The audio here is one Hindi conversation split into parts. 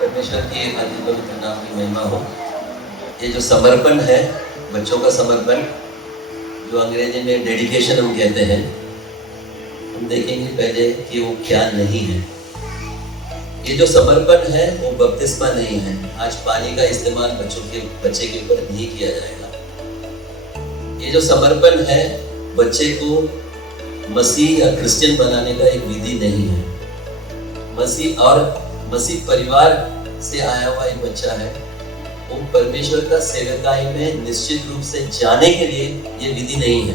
परमेश्वर के अति पवित्र नाम की महिमा हो। ये जो समर्पण है, बच्चों का समर्पण, जो अंग्रेजी में डेडिकेशन हम कहते हैं, हम देखेंगे पहले कि वो क्या नहीं है। ये जो समर्पण है वो बपतिस्मा नहीं है। आज पानी का इस्तेमाल बच्चे के ऊपर नहीं किया जाएगा। ये जो समर्पण है, बच्चे को मसीह या क्रिश्चियन बनाने का एक विधि नहीं है। मसीह परिवार से आया हुआ एक बच्चा है। वो परमेश्वर का सेवकाई में निश्चित रूप से जाने के लिए ये विधि नहीं है,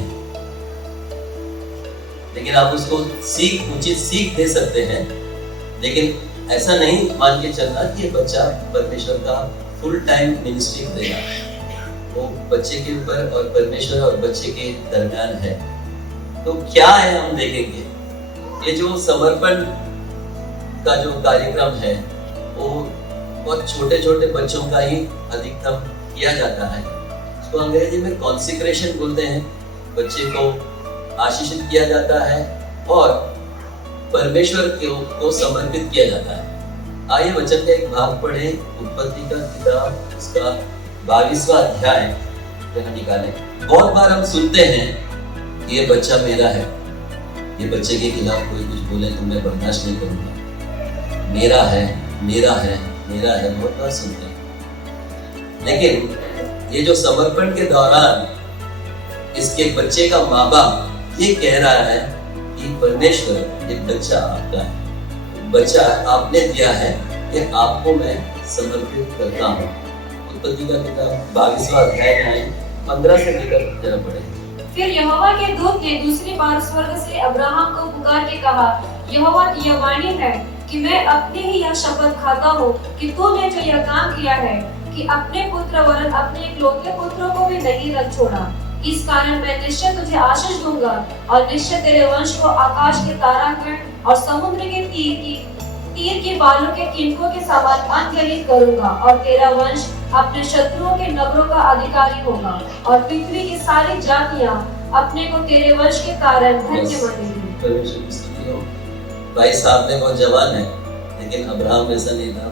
लेकिन आप उसको उचित सीख दे सकते हैं। लेकिन ऐसा नहीं मान के चलना कि ये बच्चा परमेश्वर का फुल टाइम मिनिस्ट्री करेगा। वो बच्चे के ऊपर और परमेश्वर और बच्चे के दरमियान है। तो क्या है हम देखेंगे। ये जो समर्पण का जो कार्यक्रम है वो बहुत छोटे छोटे बच्चों का ही अधिकतम किया जाता है। इसको अंग्रेजी में कॉन्सिक्रेशन बोलते हैं। बच्चे को आशीषित किया जाता है और परमेश्वर को समर्पित किया जाता है। आइए वचन का एक भाग पढ़े, उत्पत्ति का किताब, उसका 22वां अध्याय यहाँ निकालें। बहुत बार हम सुनते हैं ये बच्चा मेरा है, ये बच्चे के खिलाफ कोई कुछ बोले तो मैं बर्दाश्त नहीं करूंगा, मेरा है मेरा है मेरा है, बहुत बार सुनते हैं। लेकिन ये जो समर्पण के दौरान इसके बच्चे का माँ बाप ये कह रहा है कि परमेश्वर, ये बच्चा आपका है, बच्चा आपने दिया है, ये आपको मैं समर्पित करता हूँ। उत्पत्ति का किताब 22वां अध्याय में 15 से लेकर जरा पढ़े। फिर यहोवा के दूत ने दूसरी बार स्वर्ग से अब्राहम को पुकार के कहा, यहोवा की यह वाणी है कि मैं अपने ही यह शपथ खाता हूँ कि तूने जो यह काम किया है कि अपने पुत्र वरन अपने इकलौते पुत्रों को भी नहीं रख छोड़ा, इस कारण मैं निश्चय तुझे आशीष दूंगा और निश्चय तेरे वंश को आकाश के तारागण और समुद्र के तीर के बालों के किनकों के समान अनगिनत करूंगा और तेरा वंश अपने शत्रुओं के नगरों का अधिकारी होगा और पृथ्वी की सारी जातियां अपने को तेरे वंश के कारण धन्य मानेंगी। भाई साहब ने बहुत जवान है, लेकिन अब्राहम ऐसा नहीं था।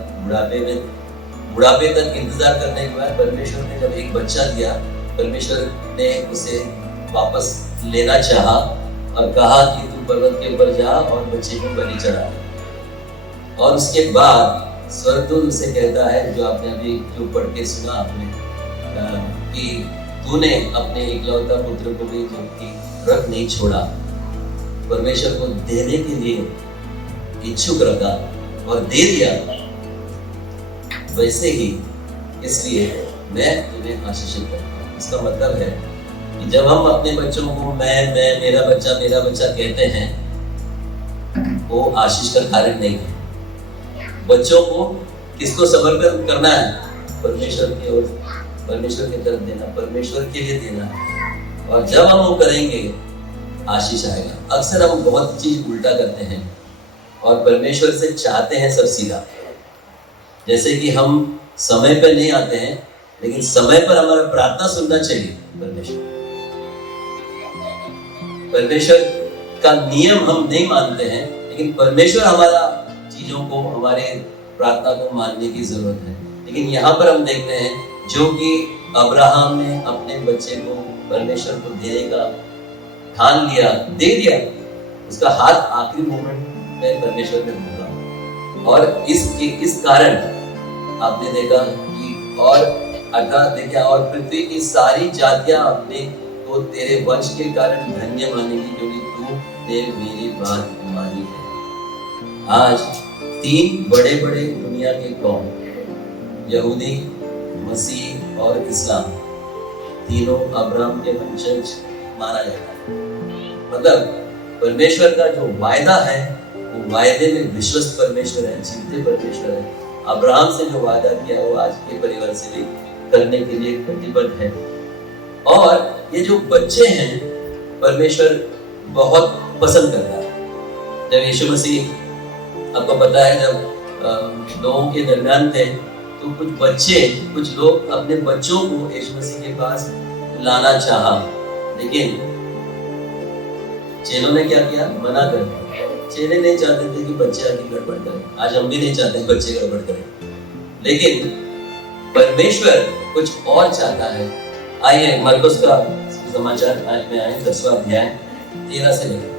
बुढ़ापे तक इंतजार करने के बाद परमेश्वर ने जब एक बच्चा दिया, परमेश्वर ने उसे वापस लेना चाहा और कहा कि तू पर्वत के ऊपर जा और बच्चे को बलि चढ़ा। और उसके बाद स्वर्गदूत उसे कहता है, जो आपने अभी जो पढ़ के सुना आपने, कि तूने अपने इकलौता पुत्र को भी रख नहीं छोड़ा। परमेश्वर को देने के लिए इच्छुक रखा और दे दिया। वैसे ही इसलिए मैं तुम्हें आशीषित करता हूँ। इसका मतलब है कि जब हम अपने बच्चों को मैं मेरा बच्चा कहते हैं, वो आशीष का कारण नहीं है। बच्चों को किसको समर्पण करना है? परमेश्वर की ओर, परमेश्वर की तरफ देना, परमेश्वर के लिए देना। और जब हम वो करेंगे आशीष आएगा। अक्सर हम बहुत चीज उल्टा करते हैं और परमेश्वर से चाहते हैं सब सीधा। जैसे कि हम समय पर नहीं आते हैं, लेकिन समय पर हमारा प्रार्थना सुनना चाहिए। परमेश्वर का नियम हम नहीं मानते हैं, लेकिन परमेश्वर हमारा चीजों को, हमारे प्रार्थना को मानने की जरूरत है। लेकिन यहाँ पर हम देखते हैं जो कि अब्राहम ने अपने बच्चे को परमेश्वर को देने का ठान लिया, दे दिया। उसका हाथ आखिरी मोमेंट में परमेश्वर ने बोला। और इस कारण आपने देखा कि और 18 देखा, और पृथ्वी की सारी जातियां अपने को तेरे वंश के कारण धन्य मानेंगी, क्योंकि तूने मेरी बात मानी है। आज 3 बड़े बड़े दुनिया के कौम, यहूदी, मसीह और इस्लाम, तीनों अब्राहम के वंशज माना जाता है। मतलब परमेश्वर का जो वायदा है वो वायदे में विश्वस्त परमेश्वर है, जीवते परमेश्वर है। अब्राहम से जो वायदा किया वो आज के परिवार से भी करने के लिए प्रतिबद्ध है। और ये जो बच्चे हैं परमेश्वर बहुत पसंद करता है। जब यीशु मसीह, आपको पता है, जब लोगों के दरमियान थे तो कुछ लोग अपने बच्चों को यीशु मसीह के पास लाना चाहा, लेकिन चेलों ने क्या किया? मना कर दिया। चेले नहीं चाहते थे कि बच्चे आगे गड़बड़ करें। आज हम भी नहीं चाहते बच्चे गड़बड़ करें, लेकिन परमेश्वर कुछ और चाहता है। आइए मरकुस का समाचार आज में आए 10वां अध्याय 13 से लेकर।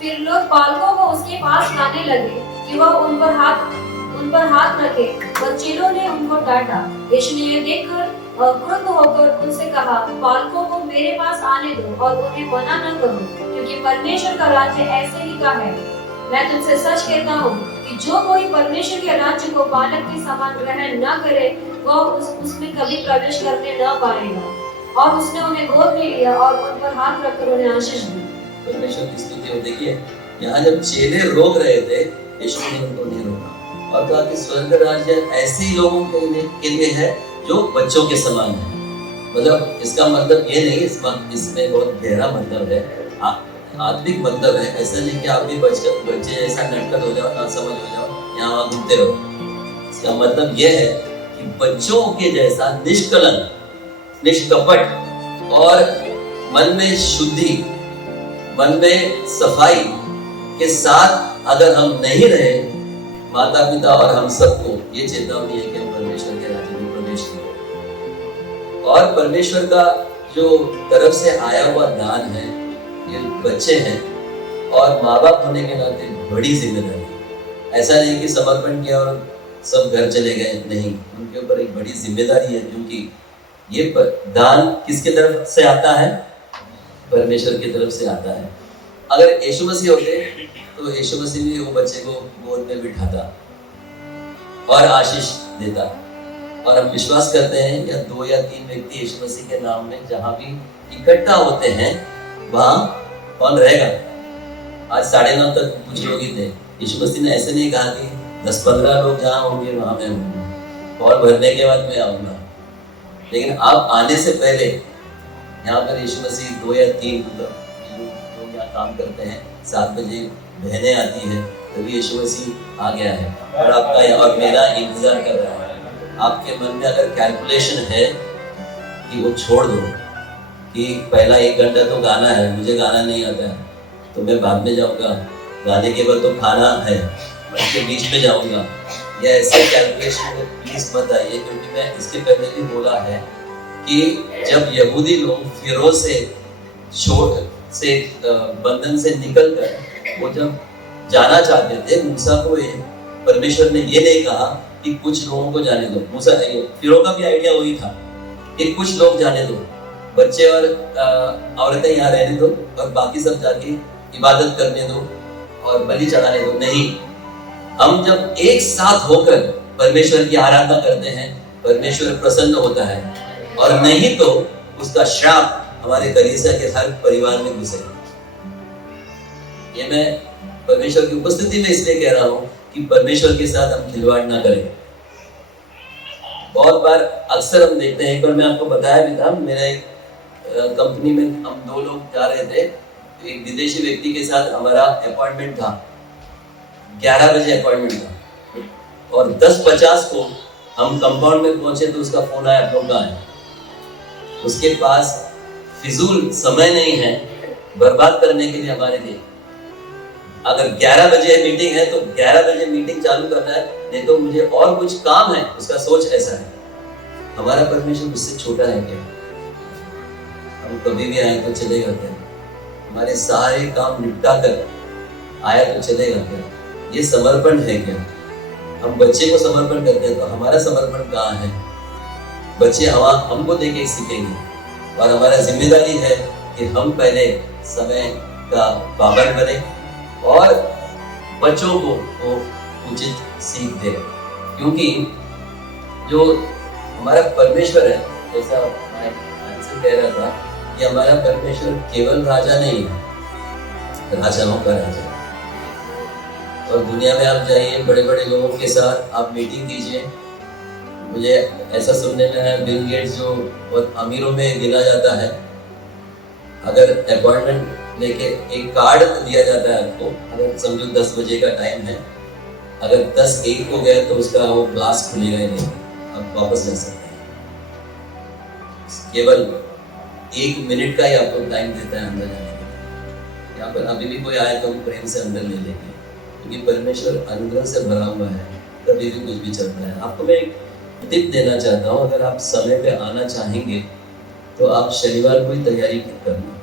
फिर लोग बालकों को उसके पास लाने लगे कि वह उन पर हाथ रखे, पर चेलों ने उनको डांटा। यीशु ने यह देखकर क्रुद्ध होकर उनसे कहा, बालकों को मेरे पास आने दो और उन्हें मना न करो, क्योंकि परमेश्वर का राज्य ऐसे ही का है। मैं तुमसे सच कहता हूँ कि जो कोई परमेश्वर के राज्य को बालक के समान ग्रहण न करे, वह उसमें कभी प्रवेश करने न पाएगा। और उसने उन्हें गोद में लिया और उन पर हाथ रखकर उन्हें आशीष दी। परमेश्वर की स्तुति हो। देखिए यहाँ जब चेले रोक रहे थे, यीशु ने उनको नहीं रोका और कहा कि स्वर्ग राज्य ऐसे ही लोगों के लिए है जो बच्चों के समान है। मतलब इसका मतलब ये नहीं, इसमें बहुत गहरा मतलब है, आत्मिक मतलब है। ऐसा नहीं कि आप भी बच्चे जैसा नटखट हो जाओ, ना समझ हो जाओ, यहाँ वहाँ घूमते रहो। इसका मतलब ये है कि बच्चों के जैसा निष्कलंक, निष्कपट और मन में शुद्धि, मन में सफाई के साथ अगर हम नहीं रहे, माता पिता और हम सबको ये चेतावनी है कि हम परमेश्वर के राज्य में प्रवेश करें। और परमेश्वर का जो तरफ से आया हुआ दान है, ये बच्चे हैं और माँ बाप होने के नाते बड़ी जिम्मेदारी। ऐसा नहीं कि समर्पण किया और सब घर चले गए, नहीं, उनके ऊपर एक बड़ी जिम्मेदारी है, क्योंकि ये दान किसके तरफ से आता है? परमेश्वर की तरफ से आता है। अगर यीशु मसीह होते तो यीशु मसीह भी वो बच्चे को गोद में बिठाता और आशीष देता। और हम विश्वास करते हैं या 2 या 3 व्यक्ति यीशु मसीह के नाम में जहां भी इकट्ठा होते हैं, वहां कौन रहेगा? आज 9:30 तक कुछ लोग ही थे। यीशु मसीह ने ऐसे नहीं कहा कि 10-15 लोग जहां होंगे वहां मैं हूँ और भरने के बाद मैं आऊंगा। लेकिन आप आने से पहले यहाँ पर यीशु मसीह 2 या 3 लोग यहाँ काम करते हैं, 7 बजे बहनें आती हैं, तभी यीशु मसीह आ गया है और आपका और मेरा इंतजार कर रहा है। आपके मन में अगर कैलकुलेशन है कि वो छोड़ दो कि पहला 1 घंटा तो गाना है, मुझे गाना नहीं आता है तो मैं बाद में जाऊंगा, गाने के बाद तो खाना है, मैं इसके बीच में जाऊंगा, या ऐसे कैलकुलेशन में प्लीज मत आइए। क्योंकि मैं इसके पहले भी बोला है कि जब यहूदी लोग फिरौन से बंधन से निकलकर वो जब जाना चाहते थे, मूसा को परमेश्वर ने ये नहीं कहा कि कुछ लोगों को जाने दो। मूसा फिरौन का भी आइडिया वही था कि कुछ लोग जाने दो, बच्चे और औरतें यहाँ रहने दो और बाकी सब जाके इबादत करने दो और बलि चढ़ाने दो। नहीं, हम जब एक साथ होकर परमेश्वर की आराधना करते हैं, परमेश्वर प्रसन्न होता है, और नहीं तो उसका श्राप हमारे कलीसिया के हर परिवार में घुसेगा। ये मैं परमेश्वर की उपस्थिति में इसलिए कह रहा हूँ कि परमेश्वर के साथ हम खिलवाड़ ना करें। बहुत बार अक्सर हम देखते हैं, एक बार मैं आपको बताया भी था, मेरा एक कंपनी में हम 2 लोग जा रहे थे, एक विदेशी व्यक्ति के साथ हमारा अपॉइंटमेंट था, 11 बजे अपॉइंटमेंट था और 10:50 को हम कंपाउंड में पहुंचे तो उसका फोन आया, आप लोग कहाँ हैं? उसके पास फिजूल समय नहीं है बर्बाद करने के लिए हमारे लिए। अगर 11 बजे मीटिंग है तो 11 बजे मीटिंग चालू करना है, नहीं तो मुझे और कुछ काम है। उसका सोच ऐसा है। हमारा परमेश्वर उससे छोटा है क्या? हम कभी भी आए तो चलेगा क्या? हमारे सारे काम निपटा कर आया तो चलेगा क्या? ये समर्पण है क्या? हम बच्चे को समर्पण करते हैं तो हमारा समर्पण कहाँ है? बच्चे हमको देख के सीखेंगे और हमारा जिम्मेदारी है कि हम पहले समय का पाबंद बने और बच्चों को वो उचित सीख दे। क्योंकि जो हमारा परमेश्वर है, जैसा मैं कह रहा था कि हमारा परमेश्वर केवल राजा नहीं है, राजाओं का राजा। और दुनिया में आप जाइए, बड़े बड़े लोगों के साथ आप मीटिंग कीजिए। मुझे ऐसा सुनने में आया, बिल गेट्स जो बहुत अमीरों में गिना जाता है, अगर अपॉइंटमेंट लेके एक कार्ड दिया जाता है आपको, अगर समझो 10 बजे का टाइम है, अगर 10:01 हो गया तो उसका वो ग्लास खुलेगा ही नहीं, आप वापस जा सकते हैं। केवल 1 मिनट का ही आपको टाइम देता है अंदर जाने का। यहाँ पर अभी भी कोई आए तो हम प्रेम से अंदर ले लेंगे, क्योंकि परमेश्वर अंदर से भरा हुआ है, कभी भी कुछ भी चलता है। आपको मैं एक टिप देना चाहता हूँ, अगर आप समय पे आना चाहेंगे तो आप शनिवार को ही तैयारी करना।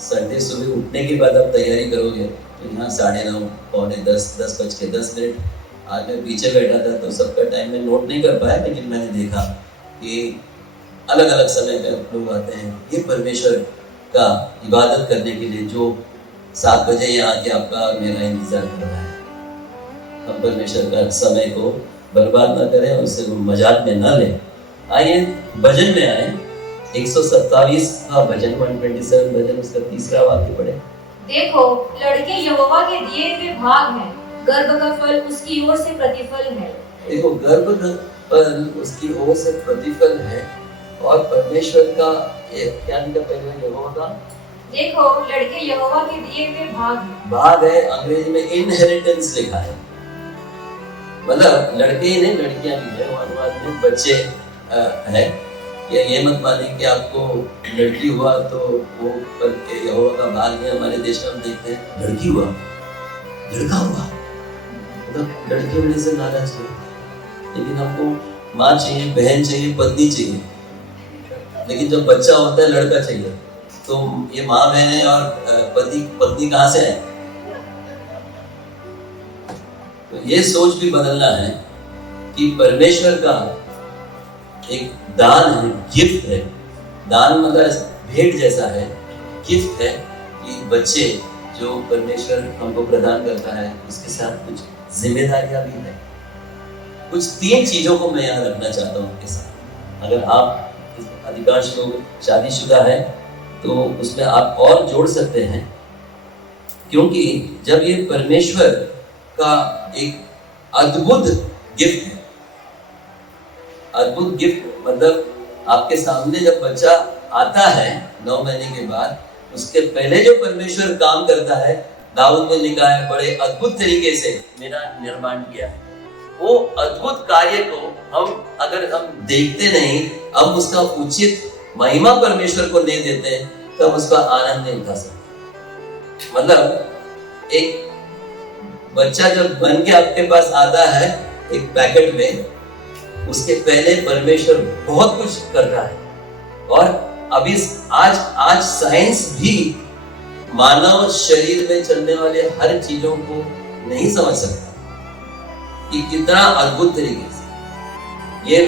संडे सुबह उठने के बाद आप तैयारी करोगे तो यहाँ 9:30 पौने 10 10:10 आज मैं पीछे बैठा था तो सबका टाइम में नोट नहीं कर पाया, लेकिन मैंने देखा कि अलग अलग समय पे लोग आते हैं। ये परमेश्वर का इबादत करने के लिए जो 7 बजे यहाँ के आपका और मेरा इंतजार कर रहा है। हम परमेश्वर का समय को बर्बाद ना करें, उससे मजाक में ना लें। आइए भजन में आए। 127 का भजन 127 भजन उसका 3रा वाक्य पढ़े। देखो, लड़के यहोवा के दिए हुए भाग हैं, गर्भ का फल उसकी ओर से प्रतिफल है। देखो, गर्भ का फल उसकी ओर से प्रतिफल है। और परमेश्वर का क्या लिखा पहले यहोवा का? देखो, लड़के यहोवा के दिए हुए भाग हैं। भाग है, अंग्रेजी में इनहेरिटेंस लिखा है। मतलब लड़के ही नहीं, लड़कियां भी है। अनुवाद में बच्चे है। ये मत माने कि आपको लड़की हुआ तो वो करके यहोवा का भाग है। हमारे देश में हम देखते हैं लड़की हुआ, लड़का हुआ, मतलब लड़की होने से नाराज है। लेकिन हमको माँ चाहिए, बहन चाहिए, पत्नी चाहिए। लेकिन जब बच्चा होता है लड़का चाहिए, तो ये माँ बहन है और पत्नी कहाँ से है? तो ये सोच भी बदलना है कि परमेश्वर का एक दान है, गिफ्ट है। दान मतलब भेंट जैसा है, गिफ्ट है कि बच्चे जो परमेश्वर हमको प्रदान करता है, उसके साथ कुछ जिम्मेदारियां भी है। कुछ 3 चीजों को मैं यहाँ रखना चाहता हूँ आपके साथ। अगर आप अधिकांश लोग शादीशुदा है तो उसमें आप और जोड़ सकते हैं, क्योंकि जब ये परमेश्वर का एक अद्भुत गिफ्ट है। अद्भुत गिफ्ट मतलब आपके सामने जब बच्चा आता है 9 महीने के बाद, उसके पहले जो परमेश्वर काम करता है, दाऊद ने लिखा है बड़े अद्भुत तरीके से मेरा निर्माण किया है। वो अद्भुत कार्य को अगर हम देखते नहीं, हम उसका उचित महिमा परमेश्वर को नहीं देते, तो हम उसका आनंद नहीं उठा सकते। मतलब एक बच्चा जब बन के आपके पास आता है एक पैकेट में, उसके पहले परमेश्वर बहुत कुछ करता है। और अभी आज साइंस भी मानव शरीर में चलने वाले हर चीजों को नहीं समझ सकता कि कितना अद्भुत तरीके से ये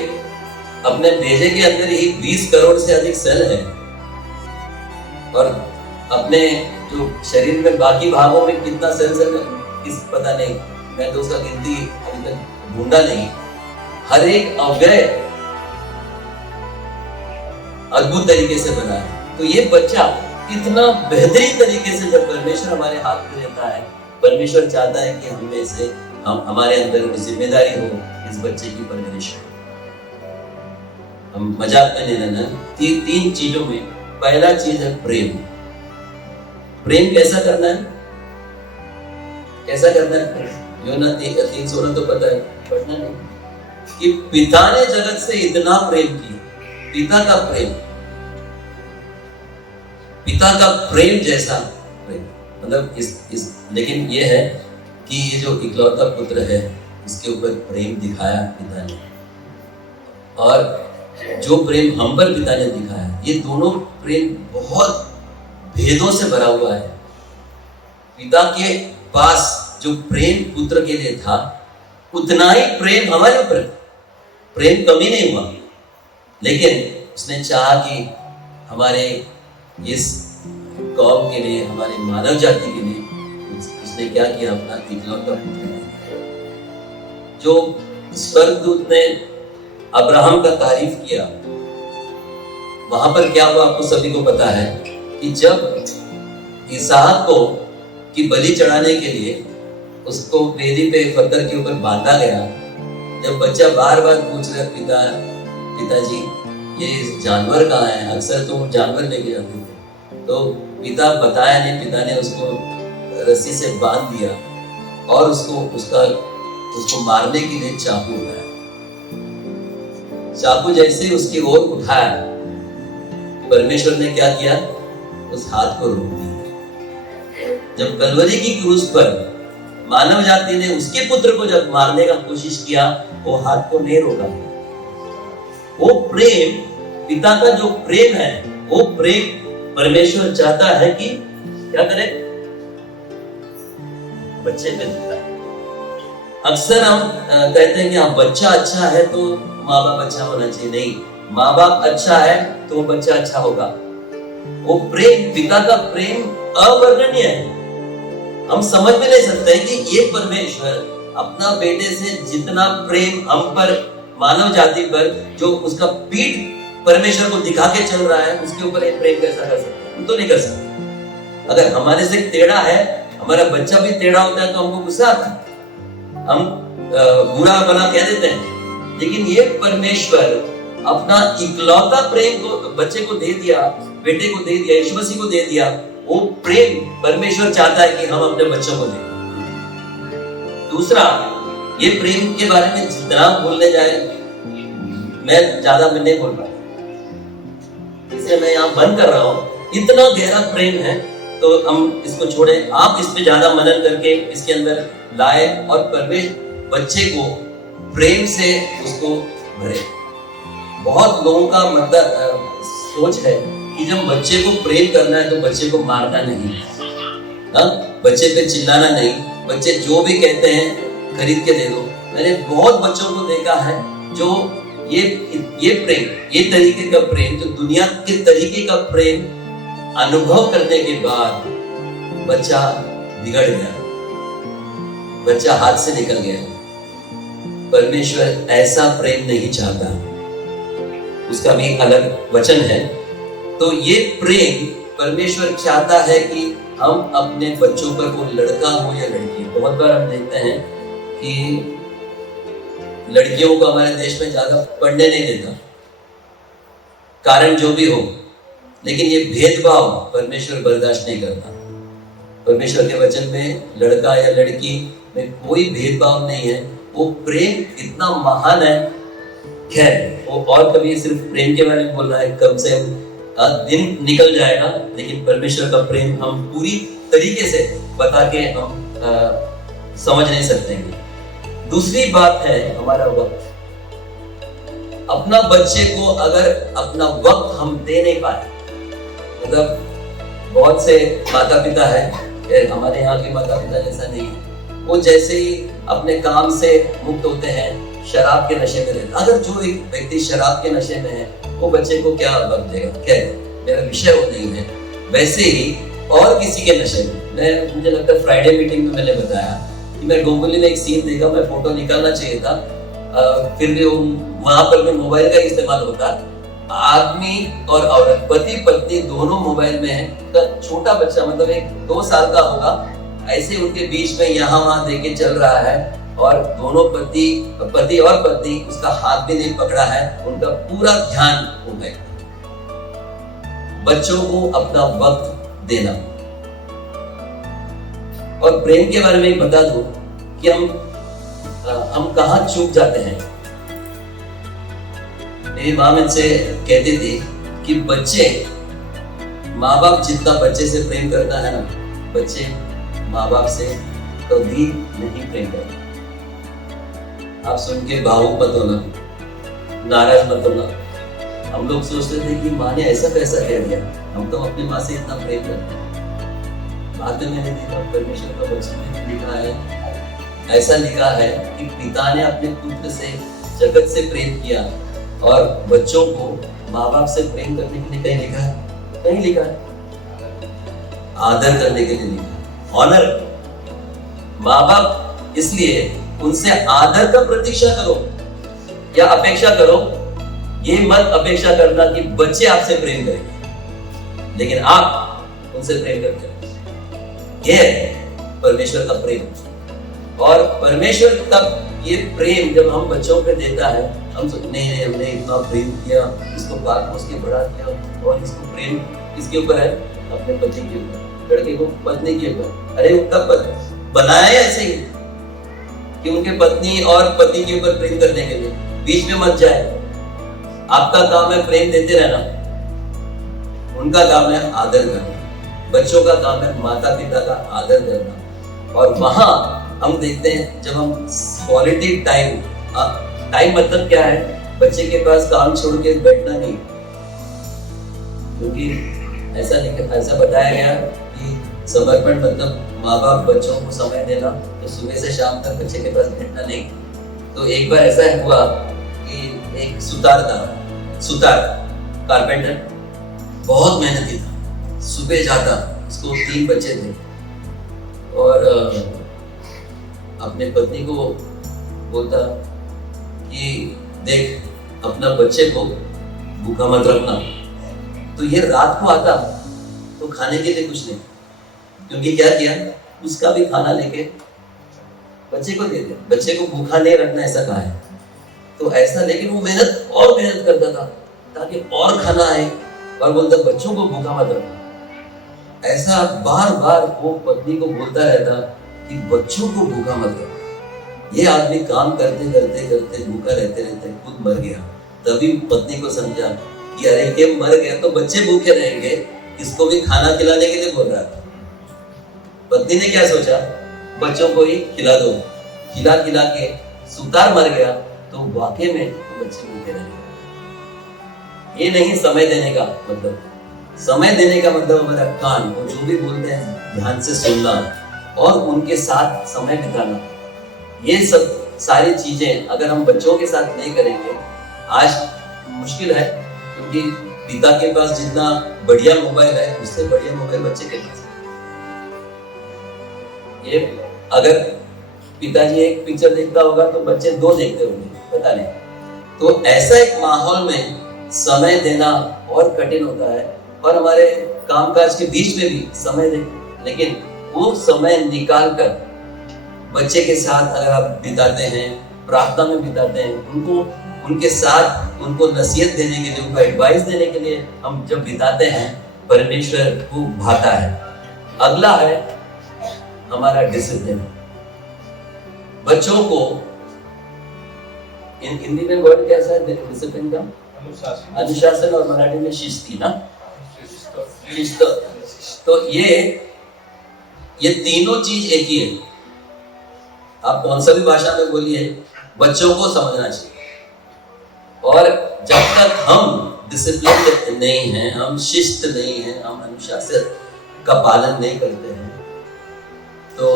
अपने भेजे के अंदर ही 20 करोड़ से अधिक सेल है। और अपने जो शरीर में बाकी भागों में कितना सेल किस पता नहीं, मैं तो उसका गिनती अभी तक ढूंढा नहीं। हर एक अवयव अद्भुत तरीके से बना है। तो ये बच्चा कितना बेहतरीन तरीके से जब परमेश्वर हमारे हाथ में रहता है, परमेश्वर चाहता है कि हमें से हमारे अंदर जिम्मेदारी हो इस बच्चे की परवरिश। हम मजाक में नहीं लेना। 3 चीजों में पहला चीज है प्रेम। प्रेम कैसा करना है? कैसा करना है? यूहन्ना 3:16 तो पता है, पढ़ना नहीं कि पिता ने जगत से इतना प्रेम किया। पिता का प्रेम, पिता का प्रेम जैसा प्रेम, मतलब इस लेकिन ये है कि ये जो इकलौता पुत्र है, इसके ऊपर प्रेम दिखाया पिता ने, और जो प्रेम हम पर पिता ने दिखाया, ये दोनों प्रेम बहुत भेदों से भरा हुआ है। पिता के पास जो प्रेम पुत्र के लिए था, उतना ही प्रेम हमारे ऊपर, प्रेम कमी नहीं हुआ। लेकिन उसने चाहा कि हमारे इस कौम के लिए, हमारे मानव जाति के लिए उसने क्या किया? अपना इकलौता पुत्र। जो स्वर्गदूत ने अब्राहम का तारीफ किया, वहां पर क्या हुआ आपको सभी को पता है कि जब इसहाक को की बलि चढ़ाने के लिए उसको वेदी पे पत्थर के ऊपर बांधा गया, जब बच्चा बार-बार पूछ रहा पिताजी ये जानवर कहाँ है? अक्सर तुम जानवर लेके जाते थे। तो पिता बताया नहीं, पिता ने उसको रस्सी से बांध दिया और उसको मारने के लिए चाकू उठाया। चाकू जैसे उसकी ओर उठाया, परमेश्वर ने क्या किया? उस हाथ को रोक दिया। जब कलवरी की क्रूस पर मानव जाति ने उसके पुत्र को जब मारने का कोशिश किया, वो हाथ को नहीं रोका। वो प्रेम, पिता का जो प्रेम है, वो प्रेम परमेश्वर चाहता है कि क्या करे, बच्चे पे दिखता है। अक्सर हम कहते हैं कि हाँ बच्चा अच्छा है तो माँ बाप अच्छा होना चाहिए। नहीं, माँ बाप अच्छा है तो वो बच्चा अच्छा होगा। वो प्रेम, पिता का प्रेम अवर्णनीय है। हम समझ में नहीं सकते कि ये परमेश्वर अपना बेटे से जितना प्रेम हम पर, मानव जाति पर, जो उसका पीठ परमेश्वर को दिखा के चल रहा है, उसके ऊपर एक प्रेम कैसा कर सकते हैं? हम तो नहीं कर सकते। अगर हमारे से टेढ़ा है, हमारा बच्चा भी टेढ़ा होता है तो हमको गुस्सा आता है, हम बुरा बना कह देते हैं। लेकिन ये परमेश्वर अपना इकलौता प्रेम को बच्चे को दे दिया, बेटे को दे दिया, यीशु मसीह को दे दिया। वो प्रेम परमेश्वर चाहता है कि हम अपने बच्चों को दें। दूसरा, ये प्रेम के बारे में जितना बोलने जाए, मैं ज्यादा नहीं बोल रहा, इसे मैं यहाँ बंद कर रहा हूँ। इतना गहरा प्रेम है तो हम इसको छोड़े, आप इस पे ज्यादा मनन करके इसके अंदर लाए और परमेश्वर बच्चे को प्रेम से उसको भरे। बहुत लोगों का मतलब सोच है कि जब बच्चे को प्रेम करना है तो बच्चे को मारना नहीं, हाँ, बच्चे पे चिल्लाना नहीं, बच्चे जो भी कहते हैं खरीद के दे दो। मैंने बहुत बच्चों को देखा है जो ये प्रेम, ये तरीके का प्रेम, जो दुनिया के तरीके का प्रेम अनुभव करने के बाद बच्चा बिगड़ गया, बच्चा हाथ से निकल गया। परमेश्वर ऐसा प्रेम नहीं चाहता, उसका भी अलग वचन है। तो ये प्रेम परमेश्वर चाहता है कि हम अपने बच्चों पर, वो लड़का हो या लड़की, बहुत बार हम देखते हैं कि लड़कियों को हमारे देश में ज्यादा पढ़ने नहीं देता, कारण जो भी हो, लेकिन ये भेदभाव परमेश्वर बर्दाश्त नहीं करता। परमेश्वर के वचन में लड़का या लड़की में कोई भेदभाव नहीं है। वो प्रेम इतना महान है। खैर, वो और कभी सिर्फ प्रेम के बारे में बोलना है, कम से कम दिन निकल जाएगा, लेकिन परमेश्वर का प्रेम हम पूरी तरीके से बता के हम समझ नहीं सकते हैं। दूसरी बात है हमारा वक्त। अपना बच्चे को अगर अपना वक्त हम दे नहीं पाए, मतलब बहुत से माता पिता है, हमारे यहाँ के माता पिता जैसा नहीं, वो जैसे ही अपने काम से मुक्त होते हैं शराब के नशे में रहते। अगर जो एक व्यक्ति शराब के नशे में है, वो बच्चे को क्या वक्त देगा? क्या मेरा विषय वो नहीं है। वैसे ही और किसी के नशे में, मुझे लगता है फ्राइडे मीटिंग में मैंने बताया कि मैं डोंबिवली में एक सीन देखा, मैं फोटो निकालना चाहिए था, फिर भी वहां पर भी मोबाइल का इस्तेमाल होता। आदमी और औरत, पति पत्नी दोनों मोबाइल में है। छोटा बच्चा, मतलब 1-2 साल का होगा, ऐसे उनके बीच में यहाँ वहां देके चल रहा है, और दोनों पति और पत्नी उसका हाथ भी नहीं पकड़ा है, उनका पूरा ध्यान हो गया। बच्चों को अपना वक्त देना। और प्रेम के बारे में बता दूं कि हम कहाँ चूक जाते हैं। मेरी माँ मुझसे कहती थी कि बच्चे, माँ बाप जितना बच्चे से प्रेम करता है ना, बच्चे माँ बाप से कभी नहीं प्रेम करते। आप सुन के भावुक मत होना, नाराज मत होना। हम लोग सोचते थे कि माँ ने ऐसा कैसा कह दिया, हम तो अपनी माँ से इतना प्रेम करते हैं। बाद में मैंने देखा परमेश्वर का वचन में लिखा है, ऐसा लिखा है कि पिता ने अपने पुत्र से जगत से प्रेम किया, और बच्चों को माँ बाप से प्रेम करने के लिए कहीं लिखा है? नहीं लिखा है। आदर करने के लिए लिखा है, ऑनर। माँ बाप, इसलिए उनसे आदर का प्रतीक्षा करो या अपेक्षा करो। ये मत अपेक्षा करना कि बच्चे आपसे प्रेम करेंगे, लेकिन आप उनसे प्रेम करते हो। ये है परमेश्वर का प्रेम। और परमेश्वर का ये प्रेम जब हम बच्चों पे देता है, हम सोचते हैं हमने इतना प्रेम किया, इसको पाल पोस के बड़ा किया, और इसको प्रेम किसके ऊपर है? अपने बच्चे के ऊपर, लड़के को पत्नी के ऊपर। अरे उनका बनाया ऐसे ही कि उनके पत्नी और पति के ऊपर प्रेम करने के लिए, बीच में मत जाए। आपका काम है प्रेम देते रहना, उनका काम है आदर करना। बच्चों का काम है माता पिता का आदर करना। और वहां हम देखते हैं जब हम क्वालिटी टाइम, टाइम मतलब क्या है, बच्चे के पास काम छोड़ के बैठना नहीं, क्योंकि ऐसा बताया गया कि समर्पण मतलब माँ बाप बच्चों को समय देना, तो सुबह से शाम तक बच्चे के पास बैठना नहीं। तो एक बार ऐसा हुआ कि एक सुतार कारपेंटर बहुत मेहनती था, सुबह जाता, उसको 3 बच्चे थे और अपने पत्नी को बोलता कि देख अपना बच्चे को भूखा मत रखना। तो ये रात को आता तो खाने के लिए कुछ नहीं, क्योंकि क्या किया, उसका भी खाना लेके बच्चे को दे दिया, बच्चे को भूखा नहीं रखना ऐसा कहा है। तो ऐसा, लेकिन वो मेहनत करता था ताकि और खाना आए, और बोलता बच्चों को भूखा मत रखना। ऐसा बार बार वो पत्नी को बोलता रहता कि बच्चों को भूखा मत रखना। ये आदमी काम करते करते करते भूखा रहते रहते खुद मर गया। तभी पत्नी को समझा कि अरे ये मर गया तो बच्चे भूखे रहेंगे, इसको भी खाना खिलाने के लिए बोल रहा था। पत्नी ने क्या सोचा, बच्चों को ही खिला दो, खिला के सुतार मर गया तो वाकई में तो बच्चे भूखे रहेंगे। ये नहीं समय देने का मतलब। समय देने का मतलब हमारा कान को जो भी बोलते हैं ध्यान से सुनना और उनके साथ समय बिताना। ये सब सारी चीजें अगर हम बच्चों के साथ नहीं करेंगे, आज मुश्किल है, क्योंकि पिता के पास जितना बढ़िया मोबाइल है उससे बढ़िया मोबाइल बच्चे के पास। ये अगर पिताजी एक पिक्चर देखता होगा तो बच्चे 2 देखते होंगे, पता नहीं। तो ऐसा एक माहौल में समय देना और कठिन होता है, और हमारे कामकाज के बीच में भी समय दे, लेकिन वो समय निकाल कर बच्चे के साथ अगर आप बिताते हैं, प्रार्थना में बिताते हैं, उनके साथ उनको नसीहत देने के लिए, उनको एडवाइस देने के लिए हम जब बिताते हैं, परमेश्वर को भाता है। अगला है हमारा डिसिप्लिन। बच्चों को हिंदी में वर्ड कैसा है डिसिप्लिन का? अनुशासन, और मराठी में शिस्ती ना, शिस्त। तो ये तीनों चीज एक ही है। आप कौन सा भी भाषा में बोलिए, बच्चों को समझना चाहिए। और जब तक हम डिसिप्लिन नहीं हैं, हम शिस्त नहीं हैं, हम अनुशासन का पालन नहीं करते हैं, तो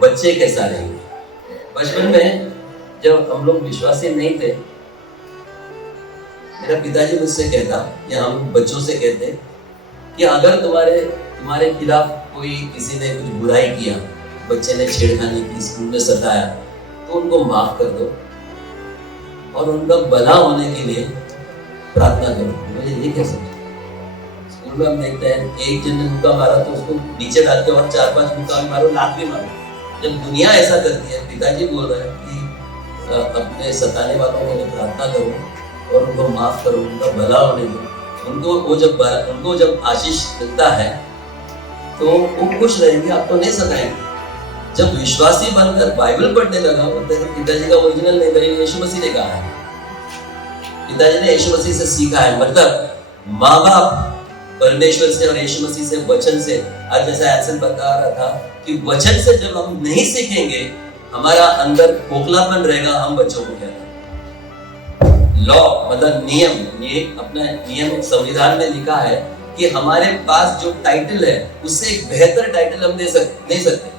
बच्चे कैसा रहेंगे? बचपन में जब हम लोग विश्वासी नहीं थे, मेरा पिताजी मुझसे कहता, या हम बच्चों से कहते कि अगर तुम्हारे खिलाफ कोई किसी ने कुछ बुराई किया, बच्चे ने छेड़खानी की, स्कूल में सताया, तो उनको माफ कर दो और उनका भला होने के लिए प्रार्थना करो। मुझे ये क्या समझा? स्कूल में हम देखते हैं एक जन ने मुक्का मारा तो उसको नीचे डाल के और 4-5 मुक्का भी मारो, लात भी मारो। जब दुनिया ऐसा करती है, पिताजी बोल रहे हैं कि अपने सताने वालों के लिए प्रार्थना करो और उनको माफ करो, उनका भला होने दो। उनको जब आशीष मिलता है तो वो खुश रहेंगे, आपको नहीं सताएंगे। जब विश्वासी बनकर बाइबल पढ़ने लगा, बोलते हैं पिताजी का ओरिजिनल नहीं, मेरे यीशु मसीह ने कहा है, पिताजी ने यीशु मसीह से सीखा है। मतलब माँ बाप परमेश्वर से और यीशु मसीह से, वचन से, आज जैसा एंसन बता रहा था कि वचन से जब हम नहीं सीखेंगे, हमारा अंदर खोखलापन रहेगा। हम बच्चों को कहते हैं लॉ मतलब नियम, अपना नियम संविधान में लिखा है कि हमारे पास जो टाइटल है उससे एक बेहतर टाइटल हम नहीं सकते।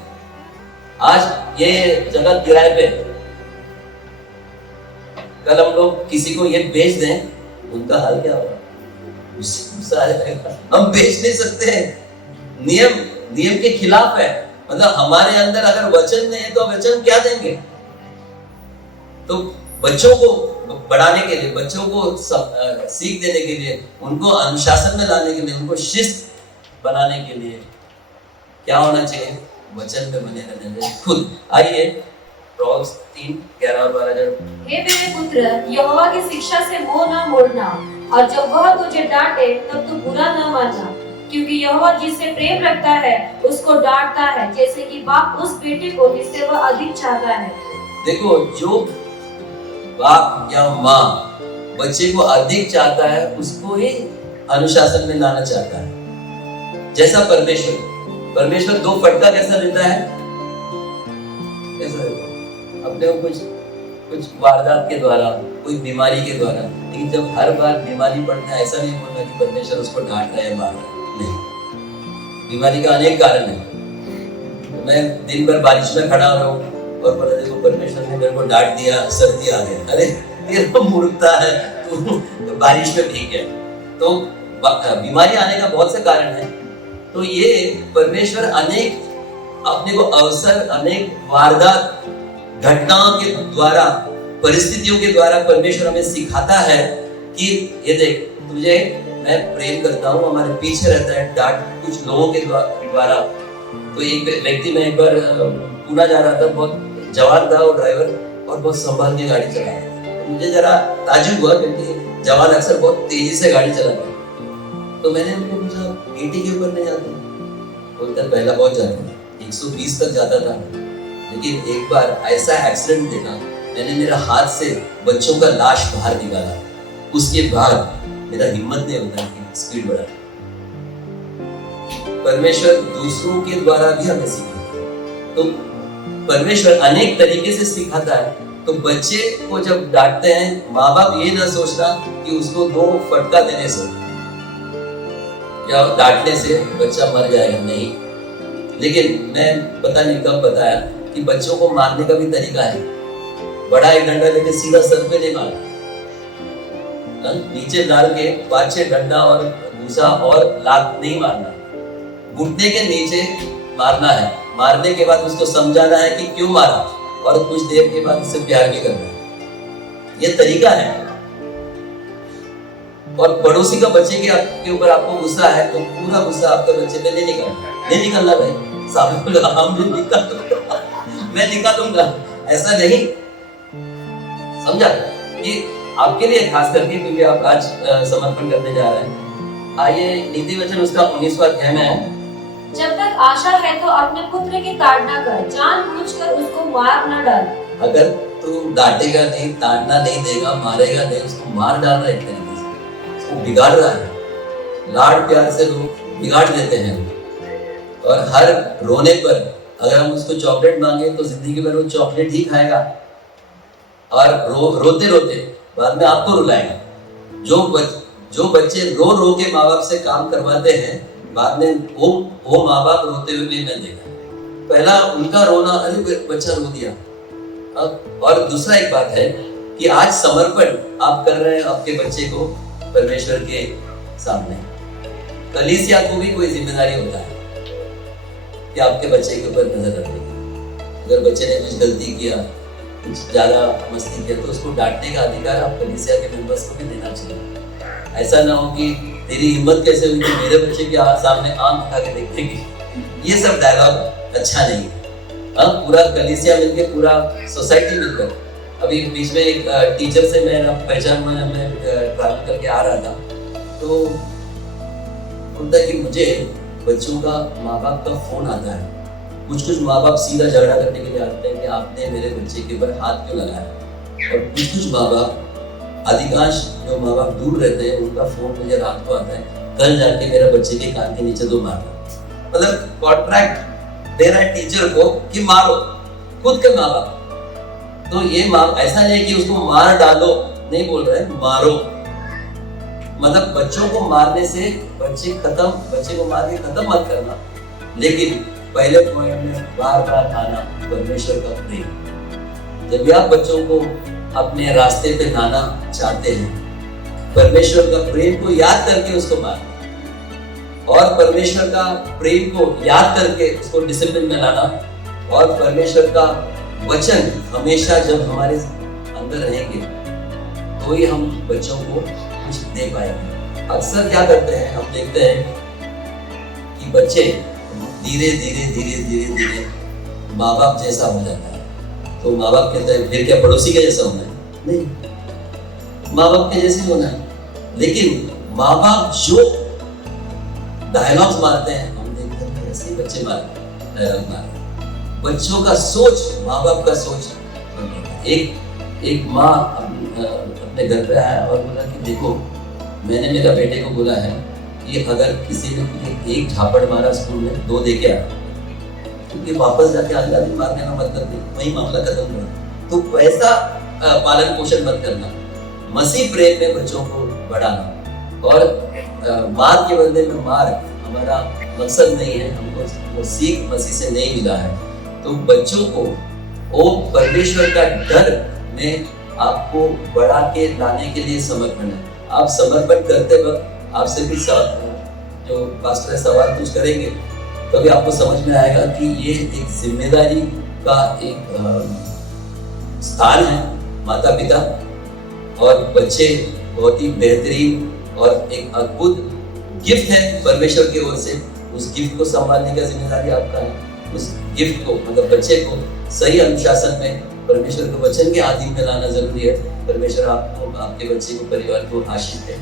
आज ये जगह किराए पे, कल हम लोग किसी को ये बेच दें, उनका हाल क्या होगा? हम बेच नहीं सकते हैं, नियम के खिलाफ है। मतलब हमारे अंदर अगर वचन नहीं है तो वचन क्या देंगे? तो बच्चों को बढ़ाने के लिए, बच्चों को सीख देने के लिए, उनको अनुशासन में लाने के लिए, उनको शिस्त बनाने के लिए क्या होना चाहिए? वचन पे बने रहने खुद। आइए प्रॉब्स 3:11 और 12। हे मेरे पुत्र, यहोवा की शिक्षा से मुंह न मोड़ना, और जब वह तुझे डांटे तब तू बुरा न मानना, क्योंकि यहोवा जिससे प्रेम रखता है उसको डांटता है, जैसे कि बाप उस बेटे को जिससे वह अधिक चाहता है। देखो, जो बाप या माँ बच्चे को अधिक चाहता है उसको ही अनुशासन में लाना चाहता है। जैसा परमेश्वर 2 फटका कैसा देता है? अपने को कुछ वारदात के द्वारा, कोई बीमारी के द्वारा। लेकिन जब हर बार बीमारी पड़ता है, ऐसा नहीं बोलना कि परमेश्वर उसको डांट रहा है, मार रहा है, नहीं। बीमारी का अनेक कारण है। मैं दिन भर बारिश में खड़ा रहा हूँ और बोला देखो परमेश्वर ने मेरे को डांट दिया, सर्दी आ गई। अरे तेरा मूर्खता है, तू बारिश में भीग गया। तो बीमारी आने का बहुत से कारण है। तो ये परमेश्वर अनेक अपने को अवसर, अनेक वारदात, घटनाओं के द्वारा, परिस्थितियों के द्वारा परमेश्वर हमें सिखाता है कि ये देख, तुझे मैं प्रेम करता हूँ। हमारे पीछे रहता है डांट कुछ लोगों के द्वारा। तो एक व्यक्ति, में एक बार पूना जा रहा था, बहुत जवान था वो ड्राइवर और बहुत संभाल के गाड़ी चला रहा था। तो मुझे जरा ताज्जुब हुआ क्योंकि जवान अक्सर बहुत तेजी से गाड़ी चलाते हैं। तो मैंने उनको पूछा 80 के ऊपर नहीं जाते? बोलता पहला बहुत जाता था, 120 तक जाता था। लेकिन एक बार ऐसा एक्सीडेंट देखा, मैंने मेरा हाथ से बच्चों का लाश बाहर निकाला। उसके बाद मेरा हिम्मत नहीं होता कि स्पीड बढ़ा। परमेश्वर दूसरों के द्वारा भी हमें सिखाता है। तो परमेश्वर अनेक तरीके से सिखाता है। तो बच्चे को जब डांटते हैं, माँ बाप ये ना सोचना कि उसको 2 फटका देने से या डांटने से बच्चा मर जाएगा, नहीं। लेकिन मैं पता नहीं कब बताया कि बच्चों को मारने का भी तरीका है। बड़ा एक डंडा लेके सीधा सर पे नहीं मारना, नीचे डाल के 5-6 डंडा और भूसा और लात नहीं मारना, घुटने के नीचे मारना है। मारने के बाद उसको समझाना है कि क्यों मारा, और कुछ देर के बाद उससे प्यार भी करना है। ये तरीका है। और पड़ोसी का बच्चे के ऊपर आपको गुस्सा है तो पूरा गुस्सा आपके बच्चे पे नहीं निकलना भाई। सामने हम भी निकाल मैं निकालूंगा, ऐसा नहीं। समझा? ये आपके लिए खास करके, क्योंकि आप आज समर्पण करने जा रहे हैं। आइए नीति वचन उसका 19वां अध्याय में है। जब तक आशा है तो अपने पुत्र की ताड़ना कर, जानबूझकर उसको मार न डाल। अगर तू डांटेगा नहीं, ताड़ना नहीं देगा, मारेगा नहीं, उसको मार डाल रहा है, एक तरीके से उसको बिगाड़ रहा है। लाड प्यार से लोग बिगाड़ देते हैं। और हर रोने पर अगर हम उसको चॉकलेट मांगे तो जिंदगी भर वो चॉकलेट ही खाएगा और रोते रोते बाद में आपको रुलाएगा। जो बच्चे रो के माँ बाप से काम करवाते हैं, बाद में वो माँ बाप रोते हुए भी मैं देखा। पहला उनका रोना, अरे बच्चा रो दिया। और दूसरा एक बात है कि आज समर्पण आप कर रहे हैं आपके बच्चे को परमेश्वर के सामने। कलीसिया को भी कोई जिम्मेदारी होता है कि आपके बच्चे के ऊपर नजर रखें। अगर बच्चे ने कुछ गलती किया, कुछ ज्यादा मस्ती किया, तो उसको डांटने का अधिकार आप कलीसिया के मेंबर्स को भी देना चाहिए। ऐसा ना हो कि तेरी हिम्मत कैसे हुई कि मेरे बच्चे के सामने आंख उठा के देखने की। ये सब डायलॉग अच्छा नहीं है। पूरा कलीसिया मिलकर, पूरा सोसाइटी मिलकर। अभी बीच में एक टीचर से मेरा पहचान हुआ, मैं ट्रैवल करके आ रहा था, तो बोलता है कि मुझे बच्चों का, माँ बाप का फोन आता है। कुछ माँ बाप सीधा झगड़ा करने के लिए आते हैं कि आपने मेरे बच्चे के ऊपर हाथ क्यों लगाया। और कुछ माँ बाप, अधिकांश जो माँ बाप दूर रहते हैं, उनका फोन मुझे रात को आता है, कल जाके मेरे बच्चे के कान के नीचे 2 मारना। मतलब कॉन्ट्रैक्ट दे रहा है टीचर को कि मारो, खुद के माँ बाप। तो ये माँ, ऐसा नहीं कि उसको मार डालो, नहीं बोल रहे, मारो। मतलब बच्चों को मारने से बच्चे को मार के खत्म मत करना, लेकिन पहले पॉइंट में बार आना परमेश्वर का प्रेम। जब भी आप बच्चों को अपने रास्ते पे लाना चाहते हैं, परमेश्वर का प्रेम को याद करके उसको मारना, और परमेश्वर का प्रेम को याद करके उसको डिसिप्लिन में लाना, और परमेश्वर का वचन हमेशा जब हमारे अंदर रहेंगे तो ही हम बच्चों को कुछ दे पाएंगे। अक्सर क्या करते हैं, हम देखते हैं कि बच्चे धीरे धीरे माँ बाप जैसा हो जाता है। तो माँ बाप कहते हैं फिर क्या पड़ोसी के जैसा होना है? नहीं, माँ बाप के जैसे होना है। लेकिन माँ बाप जो डायलॉग्स मारते हैं, हम देखते हैं ऐसे ही बच्चे डायलॉग मारते हैं। बच्चों का सोच, माँ बाप का सोच। एक माँ अपने घर पे आया और बोला कि देखो, मैंने मेरा बेटे को बोला है कि अगर किसी ने एक झापड़ मारा स्कूल में, 2 दे के आ, क्योंकि वापस जाके आगे मारने का मत करते, वही मामला खत्म हुआ। तो वैसा पालन पोषण मत करना, मसीह प्रेम में बच्चों को बढ़ाना। और मार के बदले में मार हमारा मकसद नहीं है, हमको वो सीख मसीह से नहीं मिला है। तो बच्चों को वो परमेश्वर का डर में आपको बढ़ा के लाने के लिए समर्पण है। आप समर्पण करते वक्त आपसे भी जो पास्टर सवाल कुछ करेंगे, तभी आपको समझ में आएगा कि ये एक जिम्मेदारी का एक स्थान है। माता पिता और बच्चे बहुत ही बेहतरीन और एक अद्भुत गिफ्ट है परमेश्वर की ओर से। उस गिफ्ट को संभालने का जिम्मेदारी आपका है। उस गिफ्ट को मतलब बच्चे को सही अनुशासन में परमेश्वर के वचन के आधीन में लाना जरूरी है। परमेश्वर आपको, आपके बच्चे को, परिवार को आशीष दे।